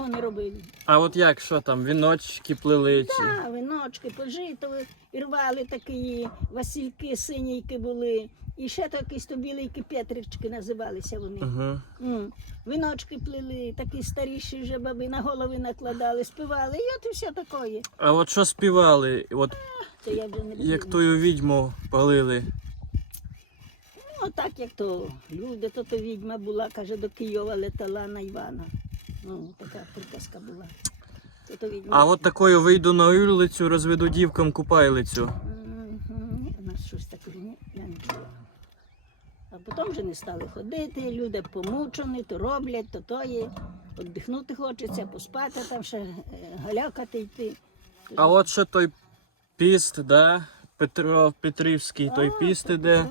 такого не робили. А от як що там, віночки плели чи? Так, виночки, пожитали, і рвали такі васильки, синійки були. І ще то якісь то білийки Петрички називалися вони. М. Віночки плели, такі старіші вже баби на голови накладали, співали. І от і все таке. А от що співали? От Це я вже не як буду. тою відьму палили. Ну, так як то люди, то то відьма була, каже, до Києва летала на Івана. Ну, така приказка була. То, то. А от такою вийду на вулицю, розведу дівкам купайлицю. У нас щось таке, ні, не чула. А потім вже не стали ходити, люди помучені, то роблять, то то є. Віддихнути хочеться, поспати, там ще е, галякати йти. А от ще той піст, да? Петро Петрівський, той А, піст іде.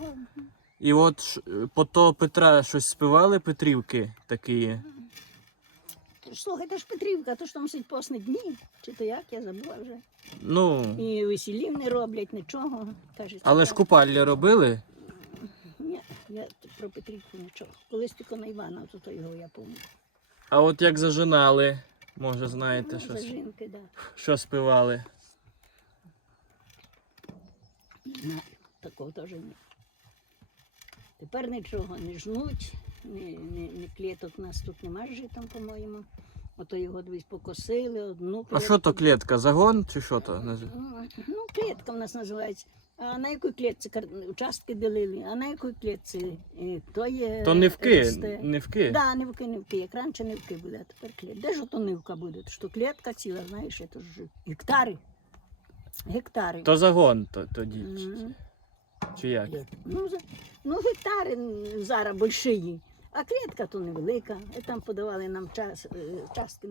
І от по то Петра щось співали Петрівки такі. Слухайте ж Петрівка, то ж там сидять посні дні, чи то як, я забула вже. Ну, І весілів не роблять нічого. Кажуть, але ж так. купальні робили. Ні, я т- про Петрівку нічого. Колись тільки на Івана, то, то його я пам'ятаю. А от як зажинали, може знаєте Ну, щось, Зажинки, да. що співали. Не знаю, такого теж ні. Тепер нічого не жнуть, ні клеток у нас тут нема з житом, по-моєму. Ото його десь покосили, одну А що то клітка? Загон чи що то? Ну, клітка в нас називається. А на якій клітці участки ділили, а на якій клітці е, то є. То нивки, росте. нивки. Да, нивки, нивки. Як раніше нивки були, а тепер клітка. Де ж ото нивка буде? Що клітка ціла, знаєш, це ж гектари. Гектари. То загон то, тоді. Мгм. Чи як? Ну, за- ну, гектари зараз більші, а клітка то невелика. Там подавали нам час, е, частки